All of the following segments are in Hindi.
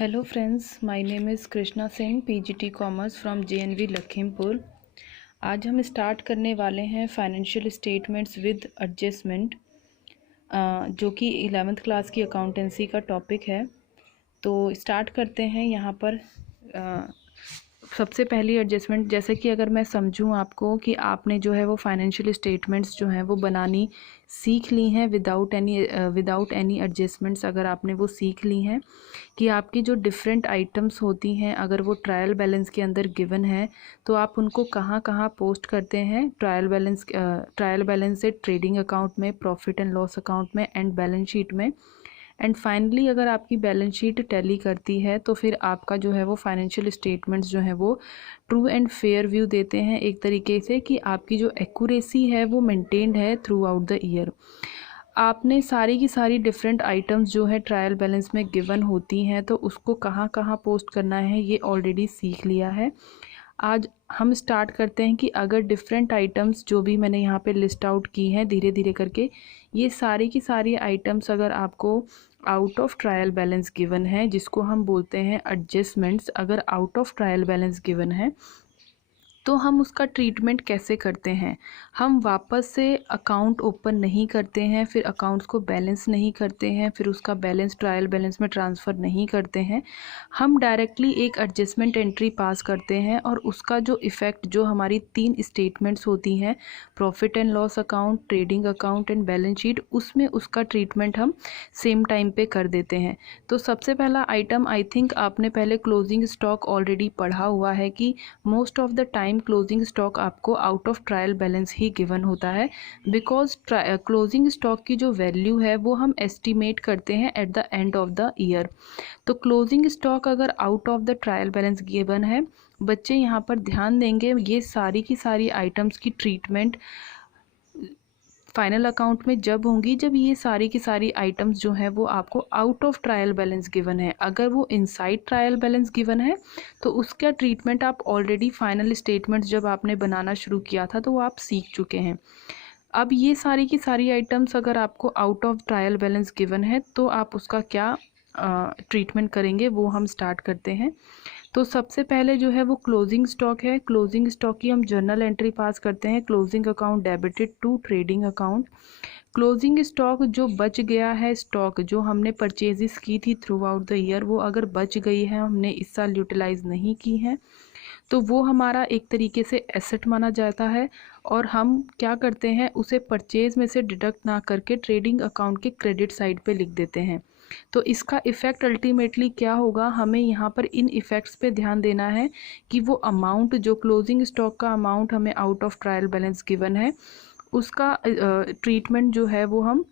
Hello friends, my name is Krishna Singh, PGT Commerce from JNV Lakhimpur. आज हम स्टार्ट करने वाले हैं फाइनेंशियल स्टेटमेंट्स विद एडजस्टमेंट, जो कि 11th क्लास की अकाउंटेंसी का टॉपिक है। तो स्टार्ट करते हैं। यहाँ पर सबसे पहली एडजस्टमेंट, जैसे कि अगर मैं समझूं आपको कि आपने जो है वो फाइनेंशियल स्टेटमेंट्स जो हैं वो बनानी सीख ली हैं विदाउट एनी एडजस्टमेंट्स। अगर आपने वो सीख ली हैं कि आपकी जो डिफरेंट आइटम्स होती हैं, अगर वो ट्रायल बैलेंस के अंदर गिवन है तो आप उनको कहाँ कहाँ पोस्ट करते हैं। ट्रायल बैलेंस से ट्रेडिंग अकाउंट में, प्रॉफिट एंड लॉस अकाउंट में, एंड बैलेंस शीट में। एंड फाइनली अगर आपकी बैलेंस शीट टैली करती है तो फिर आपका जो है वो फाइनेंशियल स्टेटमेंट्स जो है वो ट्रू एंड फेयर व्यू देते हैं, एक तरीके से कि आपकी जो एक्यूरेसी है वो मेंटेन्ड है थ्रू आउट द ईयर। आपने सारी की सारी डिफरेंट आइटम्स जो है ट्रायल बैलेंस में गिवन होती हैं, तो उसको कहाँ कहाँ पोस्ट करना है ये ऑलरेडी सीख लिया है। आज हम स्टार्ट करते हैं कि अगर डिफरेंट आइटम्स जो भी मैंने यहाँ पे लिस्ट आउट की हैं धीरे धीरे करके, ये सारी की सारी आइटम्स अगर आपको out of trial balance given है, जिसको हम बोलते हैं एडजस्टमेंट्स, अगर out of trial balance given है तो हम उसका ट्रीटमेंट कैसे करते हैं। हम वापस से अकाउंट ओपन नहीं करते हैं, फिर अकाउंट्स को बैलेंस नहीं करते हैं, फिर उसका बैलेंस ट्रायल बैलेंस में ट्रांसफ़र नहीं करते हैं। हम डायरेक्टली एक एडजस्टमेंट एंट्री पास करते हैं और उसका जो इफ़ेक्ट जो हमारी 3 स्टेटमेंट्स होती हैं, profit and loss account, trading account and balance sheet, उसमें उसका ट्रीटमेंट हम सेम टाइम पे कर देते हैं। तो सबसे पहला आइटम, आई थिंक आपने पहले क्लोजिंग स्टॉक ऑलरेडी पढ़ा हुआ है कि most of the time closing stock आपको आउट ऑफ ट्रायल बैलेंस ही गिवन होता है, बिकॉज क्लोजिंग स्टॉक की जो वैल्यू है वो हम एस्टिमेट करते हैं at the end of the year. तो क्लोजिंग स्टॉक अगर out of the trial balance given है, बच्चे यहाँ पर ध्यान देंगे, ये सारी की सारी आइटम्स की ट्रीटमेंट फाइनल अकाउंट में जब होंगी, जब ये सारी की सारी आइटम्स जो हैं वो आपको out of trial balance given है। अगर वो इनसाइड ट्रायल बैलेंस गिवन है तो उसका ट्रीटमेंट आप ऑलरेडी फाइनल स्टेटमेंट्स जब आपने बनाना शुरू किया था तो वो आप सीख चुके हैं। अब ये सारी की सारी आइटम्स अगर आपको out of trial balance given है तो आप उसका क्या ट्रीटमेंट करेंगे वो हम स्टार्ट करते हैं। तो सबसे पहले जो है वो क्लोजिंग स्टॉक है। क्लोजिंग स्टॉक की हम जर्नल एंट्री पास करते हैं, closing account debited to trading account. Closing stock जो बच गया है, स्टॉक जो हमने परचेजेस की थी थ्रू आउट द ईयर, वो अगर बच गई है, हमने इस साल यूटिलाइज नहीं की है, तो वो हमारा एक तरीके से एसेट माना जाता है और हम क्या करते हैं, उसे परचेज में से डिडक्ट ना करके ट्रेडिंग अकाउंट के क्रेडिट साइड पे लिख देते हैं। तो इसका इफ़ेक्ट अल्टीमेटली क्या होगा, हमें यहाँ पर इन इफ़ेक्ट्स पे ध्यान देना है कि वो अमाउंट जो क्लोजिंग स्टॉक का अमाउंट हमें out of trial balance given है, उसका ट्रीटमेंट जो है वो हम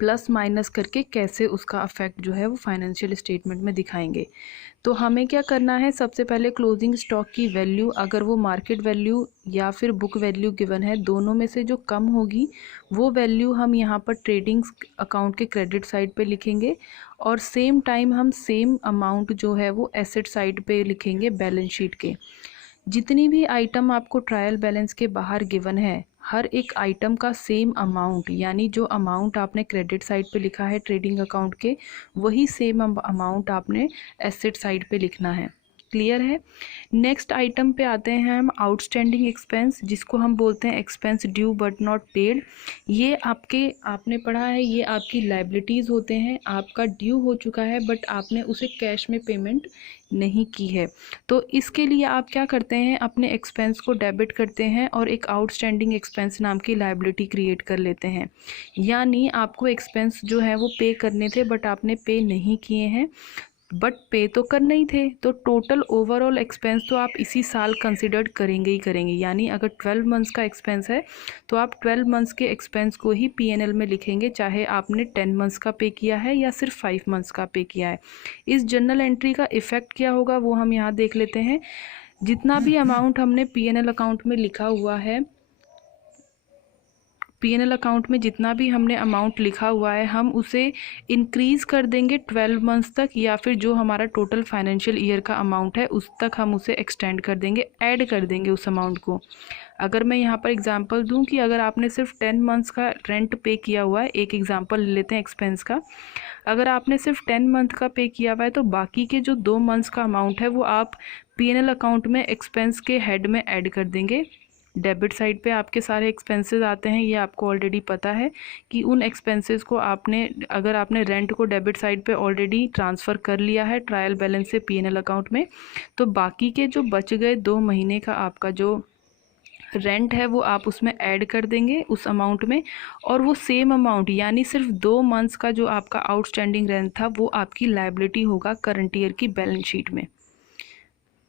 प्लस माइनस करके कैसे उसका अफेक्ट जो है वो फाइनेंशियल स्टेटमेंट में दिखाएंगे। तो हमें क्या करना है, सबसे पहले क्लोजिंग स्टॉक की वैल्यू, अगर वो मार्केट वैल्यू या फिर बुक वैल्यू गिवन है, दोनों में से जो कम होगी वो वैल्यू हम यहाँ पर ट्रेडिंग अकाउंट के क्रेडिट साइड पे लिखेंगे और सेम टाइम हम सेम अमाउंट जो है वो एसेट साइड पे लिखेंगे बैलेंस शीट के। जितनी भी आइटम आपको ट्रायल बैलेंस के बाहर गिवन है, हर एक आइटम का सेम अमाउंट, यानी जो अमाउंट आपने क्रेडिट साइड पे लिखा है ट्रेडिंग अकाउंट के, वही सेम अमाउंट आपने एसेट साइड पे लिखना है। क्लियर है। नेक्स्ट आइटम पे आते हैं हम, आउटस्टैंडिंग एक्सपेंस, जिसको हम बोलते हैं expense due but not paid. ये आपने पढ़ा है, ये आपकी लाइबिलिटीज़ होते हैं, आपका ड्यू हो चुका है बट आपने उसे कैश में पेमेंट नहीं की है। तो इसके लिए आप क्या करते हैं, अपने एक्सपेंस को डेबिट करते हैं और एक आउटस्टैंडिंग एक्सपेंस नाम की लाइबिलिटी क्रिएट कर लेते हैं। यानी आपको एक्सपेंस जो है वो पे करने थे बट आपने पे नहीं किए हैं, बट पे तो करने ही थे, तो टोटल ओवरऑल एक्सपेंस तो आप इसी साल कंसिडर्ड करेंगे ही करेंगे। यानी अगर 12 मंथ्स का एक्सपेंस है तो आप 12 मंथ्स के एक्सपेंस को ही पीएनएल में लिखेंगे, चाहे आपने 10 मंथ्स का पे किया है या सिर्फ 5 मंथ्स का पे किया है। इस जर्नल एंट्री का इफ़ेक्ट क्या होगा वो हम यहाँ देख लेते हैं। जितना भी अमाउंट हमने पीएनएल अकाउंट में लिखा हुआ है, पीएनएल अकाउंट में जितना भी हमने अमाउंट लिखा हुआ है, हम उसे इंक्रीज़ कर देंगे 12 मंथ्स तक, या फिर जो हमारा टोटल फाइनेंशियल ईयर का अमाउंट है उस तक हम उसे एक्सटेंड कर देंगे, ऐड कर देंगे उस अमाउंट को। अगर मैं यहाँ पर एग्जांपल दूँ कि अगर आपने सिर्फ 10 मंथ्स का रेंट पे किया हुआ है, एक एग्जांपल ले लेते हैं एक्सपेंस का, अगर आपने सिर्फ 10 मंथ का पे किया हुआ है तो बाकी के जो 2 मंथ्स का अमाउंट है वो आप P&L अकाउंट में एक्सपेंस के हेड में ऐड कर देंगे। डेबिट साइड पे आपके सारे एक्सपेंसेस आते हैं, ये आपको ऑलरेडी पता है कि उन एक्सपेंसेस को आपने, अगर आपने रेंट को डेबिट साइड पे ऑलरेडी ट्रांसफ़र कर लिया है ट्रायल बैलेंस से P&L अकाउंट में, तो बाकी के जो बच गए 2 महीने का आपका जो रेंट है वो आप उसमें ऐड कर देंगे उस अमाउंट में, और वो सेम अमाउंट यानी सिर्फ 2 मंथ्स का जो आपका आउटस्टैंडिंग रेंट था वो आपकी लायबिलिटी होगा करंट ईयर की बैलेंस शीट में।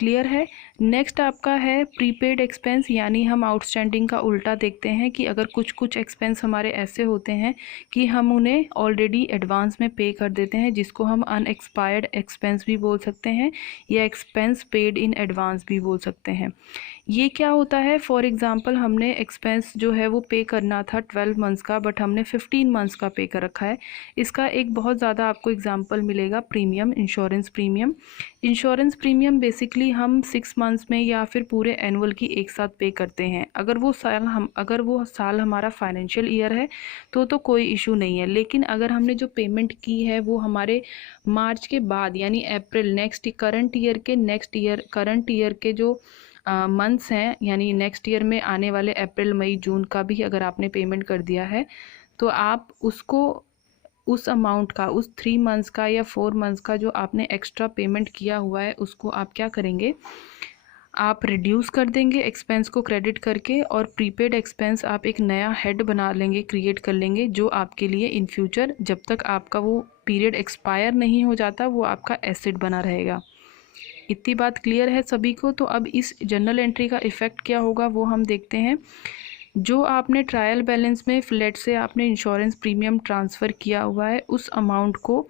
क्लियर है। नेक्स्ट आपका है प्रीपेड एक्सपेंस, यानी हम आउटस्टैंडिंग का उल्टा देखते हैं कि अगर कुछ कुछ एक्सपेंस हमारे ऐसे होते हैं कि हम उन्हें ऑलरेडी एडवांस में पे कर देते हैं, जिसको हम अनएक्सपायर्ड एक्सपेंस भी बोल सकते हैं या एक्सपेंस पेड इन एडवांस भी बोल सकते हैं। ये क्या होता है, फॉर एग्ज़ाम्पल हमने एक्सपेंस जो है वो पे करना था 12 मंथ्स का, बट हमने 15 मंथ्स का पे कर रखा है। इसका एक बहुत ज़्यादा आपको एग्जांपल मिलेगा premium, insurance premium. Insurance premium basically हम 6 मंथ्स में या फिर पूरे एनुअल की एक साथ पे करते हैं। अगर वो साल हमारा फाइनेंशियल ईयर है तो कोई इशू नहीं है, लेकिन अगर हमने जो पेमेंट की है वो हमारे मार्च के बाद यानी अप्रैल करंट ईयर के जो मंथ्स हैं, यानी नेक्स्ट ईयर में आने वाले अप्रैल मई जून का भी अगर आपने पेमेंट कर दिया है तो आप उसको उस अमाउंट का, उस 3 मंथ्स का या 4 मंथ्स का जो आपने एक्स्ट्रा पेमेंट किया हुआ है उसको आप क्या करेंगे, आप रिड्यूस कर देंगे एक्सपेंस को क्रेडिट करके, और प्रीपेड एक्सपेंस आप एक नया हेड बना लेंगे, क्रिएट कर लेंगे, जो आपके लिए इन फ्यूचर जब तक आपका वो पीरियड एक्सपायर नहीं हो जाता वो आपका एसेट बना रहेगा। इतनी बात क्लियर है सभी को। तो अब इस जर्नल एंट्री का इफ़ेक्ट क्या होगा वो हम देखते हैं। जो आपने ट्रायल बैलेंस में फ्लैट से आपने इंश्योरेंस प्रीमियम ट्रांसफ़र किया हुआ है उस अमाउंट को,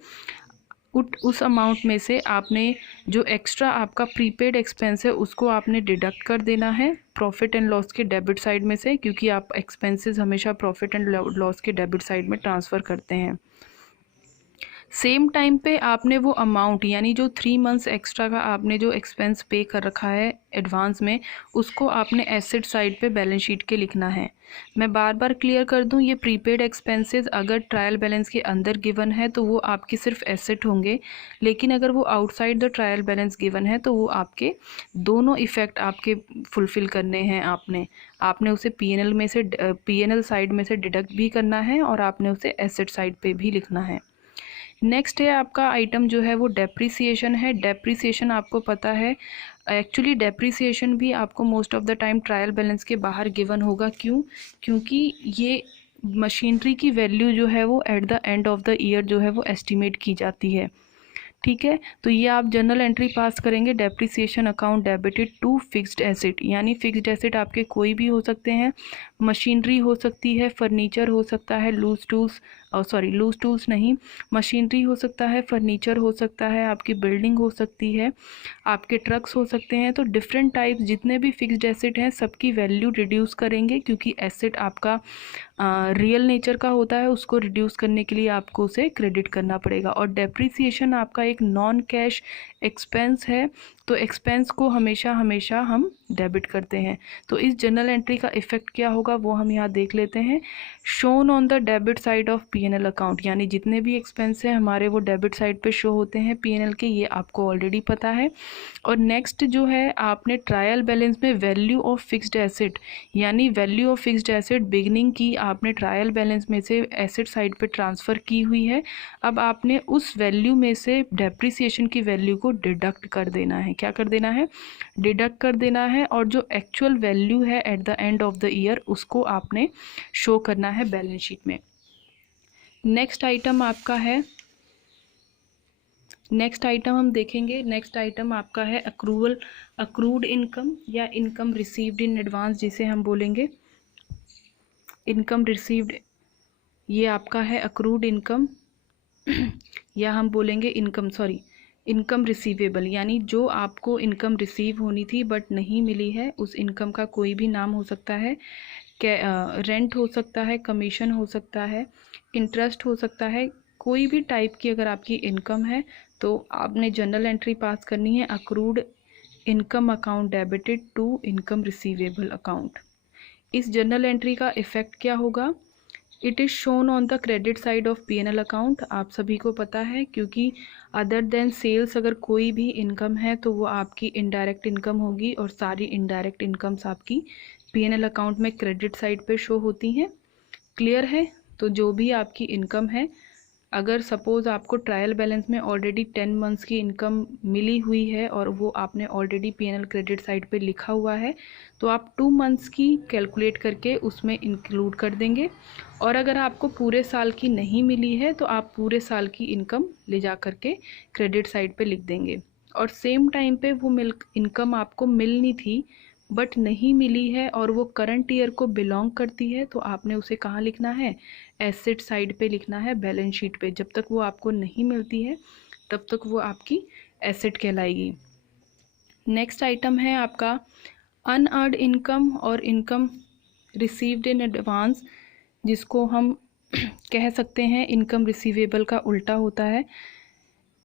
उस अमाउंट में से आपने जो एक्स्ट्रा आपका प्रीपेड एक्सपेंस है उसको आपने डिडक्ट कर देना है प्रॉफिट एंड लॉस के डेबिट साइड में से, क्योंकि आप एक्सपेंसेस हमेशा प्रॉफिट एंड लॉस के डेबिट साइड में ट्रांसफ़र करते हैं। सेम टाइम पे आपने वो अमाउंट यानी जो 3 मंथ्स एक्स्ट्रा का आपने जो एक्सपेंस पे कर रखा है एडवांस में, उसको आपने एसेट साइड पे बैलेंस शीट के लिखना है। मैं बार बार क्लियर कर दूं, ये प्रीपेड एक्सपेंसेस अगर ट्रायल बैलेंस के अंदर गिवन है तो वो आपकी सिर्फ एसेट होंगे, लेकिन अगर वो outside the trial balance given है तो वो आपके दोनों इफ़ेक्ट आपके फुलफ़िल करने हैं। आपने उसे P&L साइड में से डिडक्ट भी करना है और आपने उसे एसेट साइड पे भी लिखना है। नेक्स्ट है आपका आइटम जो है वो डेप्रिसिएशन है। डेप्रिसिएशन आपको पता है, एक्चुअली डेप्रिसिएशन भी आपको most of the time trial balance के बाहर गिवन होगा। क्योंकि ये मशीनरी की वैल्यू जो है वो at the end of the year जो है वो एस्टिमेट की जाती है। ठीक है, तो ये आप जर्नल एंट्री पास करेंगे, depreciation account debited to fixed asset, यानी फिक्स्ड एसेट आपके कोई भी हो सकते हैं, मशीनरी हो सकती है, फर्नीचर हो सकता है, लूज टूल्स नहीं, मशीनरी हो सकता है, फर्नीचर हो सकता है, आपकी बिल्डिंग हो सकती है, आपके ट्रक्स हो सकते हैं। तो डिफरेंट टाइप्स जितने भी फिक्स्ड एसेट हैं सबकी वैल्यू रिड्यूस करेंगे, क्योंकि एसेट आपका रियल नेचर का होता है, उसको रिड्यूस करने के लिए आपको उसे क्रेडिट करना पड़ेगा। और डेप्रिसिएशन आपका एक नॉन कैश एक्सपेंस है, तो एक्सपेंस को हमेशा हम डेबिट करते हैं। तो इस जर्नल एंट्री का इफ़ेक्ट क्या होगा वो हम यहाँ देख लेते हैं। Shown on the debit side of P&L account, यानी जितने भी एक्सपेंस हैं हमारे वो डेबिट साइड पे शो होते हैं P&L के, ये आपको ऑलरेडी पता है। और नेक्स्ट जो है, आपने ट्रायल बैलेंस में वैल्यू ऑफ फिक्स्ड एसेट, यानी value of fixed asset beginning की आपने ट्रायल बैलेंस में से एसेट साइड पे ट्रांसफ़र की हुई है। अब आपने उस वैल्यू में से डेप्रिसिएशन की वैल्यू को डिडक्ट कर देना है। क्या कर देना है? डिडक्ट कर देना है, और जो एक्चुअल वैल्यू है at the end of the year उसको आपने शो करना है बैलेंस शीट में। नेक्स्ट आइटम हम देखेंगे। नेक्स्ट आइटम आपका है अक्रूड इनकम या इनकम रिसीव्ड इन एडवांस, जिसे हम बोलेंगे इनकम रिसीव्ड। ये आपका है अक्रूड इनकम या हम बोलेंगे इनकम रिसीवेबल, यानी जो आपको इनकम रिसीव होनी थी बट नहीं मिली है, उस इनकम का कोई भी नाम हो सकता है। रेंट हो सकता है, कमीशन हो सकता है, इंटरेस्ट हो सकता है, कोई भी टाइप की अगर आपकी इनकम है तो आपने जर्नल एंट्री पास करनी है accrued income account debited to income receivable account. इस जर्नल एंट्री का इफ़ेक्ट क्या होगा? It is shown on the credit side of P&L account. आप सभी को पता है, क्योंकि अदर देन सेल्स अगर कोई भी इनकम है तो वो आपकी इनडायरेक्ट इनकम होगी, और सारी इनडायरेक्ट इनकम्स आपकी P&L अकाउंट में क्रेडिट साइड पे शो होती हैं। क्लियर है? तो जो भी आपकी इनकम है, अगर सपोज़ आपको ट्रायल बैलेंस में ऑलरेडी 10 मंथ्स की इनकम मिली हुई है और वो आपने ऑलरेडी P&L क्रेडिट साइड पे लिखा हुआ है, तो आप 2 मंथ्स की कैलकुलेट करके उसमें इंक्लूड कर देंगे। और अगर आपको पूरे साल की नहीं मिली है तो आप पूरे साल की इनकम ले जा करके क्रेडिट साइड पे लिख देंगे। और सेम टाइम पे वो इनकम आपको मिलनी थी बट नहीं मिली है और वो करंट ईयर को बिलोंग करती है, तो आपने उसे कहाँ लिखना है? एसेट साइड पे लिखना है, बैलेंस शीट पे। जब तक वो आपको नहीं मिलती है तब तक वो आपकी एसेट कहलाएगी। नेक्स्ट आइटम है आपका अनअर्न्ड इनकम और इनकम रिसीव्ड इन एडवांस, जिसको हम कह सकते हैं इनकम रिसीवेबल का उल्टा होता है।